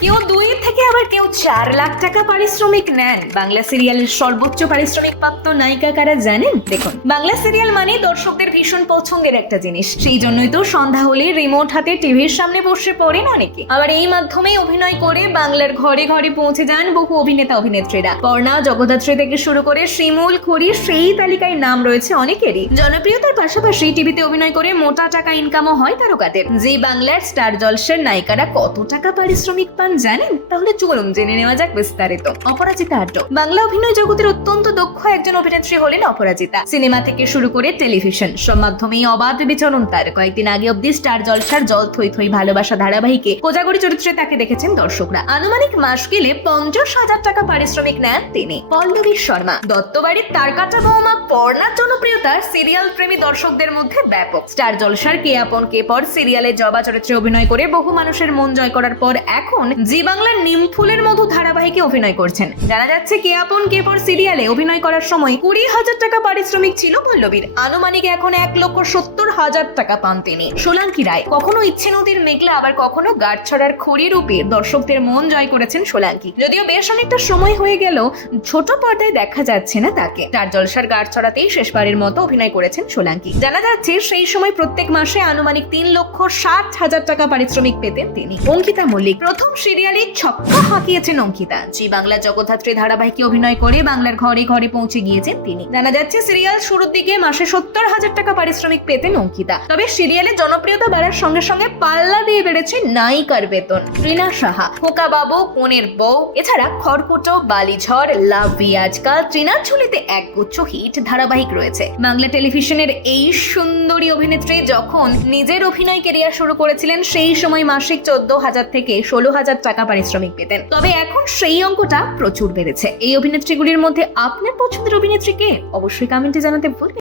কেউ দুই থেকে আবার কেউ চার লাখ টাকা পারিশ্রমিক নেন? বাংলা সিরিয়ালের সর্বোচ্চ পারিশ্রমিক প্রাপ্ত নায়িকা কারা জানেন? দেখুন, বাংলা সিরিয়াল মানে দর্শকদের ভীষণ পছন্দের একটা জিনিস। সেই জন্যই তো সন্ধ্যা হলে রিমোট হাতে টিভির সামনে বসে পড়েন অনেকে। আবার এই মাধ্যমেই অভিনয় করে বাংলার ঘরে ঘরে পৌঁছে যান বহু অভিনেতা অভিনেত্রীরা। পর্ণা, জগদ্ধাত্রী থেকে শুরু করে শিমুল খড়ি সেই তালিকায় নাম রয়েছে অনেকেরই। জনপ্রিয়তার পাশাপাশি টিভিতে অভিনয় করে মোটা টাকা ইনকামও হয় তারকাদের। যে বাংলার স্টার জলসের নায়িকারা কত টাকা পারিশ্রমিক পান জানেন? তাহলে চলুন জেনে নেওয়া যাক বিস্তারিত। অপরাজিতা আড্ড। বাংলা অভিনয় জগতের অত্যন্ত দক্ষ একজন অভিনেত্রী হলেন অপরাজিতা। সিনেমা থেকে শুরু করে টেলিভিশন, সব মাধ্যমেই অবাধ বিচরণ তার। কয়েকদিন আগে অব্দি স্টার জলসার জল থই থই ভালোবাসা ধারাবাহিকে কোজাগরি চরিত্রে তাকে দেখেছেন দর্শকরা। আনুমানিক মাস গেলে পঞ্চাশ হাজার টাকা পারিশ্রমিক নেন তিনি। পল্লবী শর্মা। দত্তবাড়ির তার কাটা বৌমা পর্ণার জনপ্রিয়তা সিরিয়াল প্রেমী দর্শকদের মধ্যে ব্যাপক। স্টার জলসার কে আপন কে পর সিরিয়ালে জবা চরিত্রে অভিনয় করে বহু মানুষের মন জয় করার পর এখন জি বাংলার নিমফুলের মধু ধারাবাহিকে অভিনয় করছেন। জানা যাচ্ছে, কে আপন, কে পর সিরিয়ালে অভিনয় করার সময় কুড়ি হাজার টাকা পারিশ্রমিক ছিল পল্লবীর। আনুমানিক এখন এক লক্ষ সত্তর হাজার টাকা পান তিনি। সোলাঙ্কি রায়, কখনো ইচ্ছে নদীর মেঘলা, আবার কখনো গাঢ়ছড়ার খড়ি রূপে দর্শকদের মন জয় করেছেন সোলাঙ্কি। যদিও বেশ অনেকটা সময় হয়ে গেল, ছোট পর্দায় দেখা যাচ্ছে না তাকে। চার জলসার গাঢ়ছড়াতেই শেষবারের মতো অভিনয় করেছেন সোলাঙ্কি। জানা যাচ্ছে, সেই সময় প্রত্যেক মাসে আনুমানিক তিন লক্ষ ষাট হাজার টাকা পারিশ্রমিক পেতেন তিনি। অঙ্কিতা মল্লিক, প্রথম সিরিয়ালে ছক্কা হাঁকিয়েছেন অঙ্কিতা। জি বাংলা জগদ্ধাত্রী ধারাবাহিকে অভিনয় করে বাংলার ঘরে ঘরে পৌঁছে গিয়েছেন তিনি। জানা যাচ্ছে, সিরিয়াল শুরুর দিকে মাসে সত্তর হাজার টাকা পারিশ্রমিক পেতেন অঙ্কিতা। তবে সিরিয়ালে জনপ্রিয়তা বাড়ার সঙ্গে সঙ্গে পাল্লা দিয়ে বেড়েছে নায়িকার বেতন। রিনা সাহা খোকা বাবু কোনের বউ, এছাড়া খড়কুটো, বালিঝড়, লাভ আজকাল ত্রিনাথ ঝুলিতে একগুচ্ছ হিট ধারাবাহিক রয়েছে। বাংলা টেলিভিশনের এই সুন্দরী অভিনেত্রী যখন নিজের অভিনয় কেরিয়ার শুরু করেছিলেন, সেই সময় মাসিক চোদ্দ হাজার থেকে ষোলো হাজার টাকা পারিশ্রমিক পেতেন। তবে এখন সেই অঙ্কটা প্রচুর বেড়েছে। এই অভিনেত্রীগুলির মধ্যে আপনার পছন্দের অভিনেত্রী কে? অবশ্যই কমেন্টে জানাতে ভুলবেন।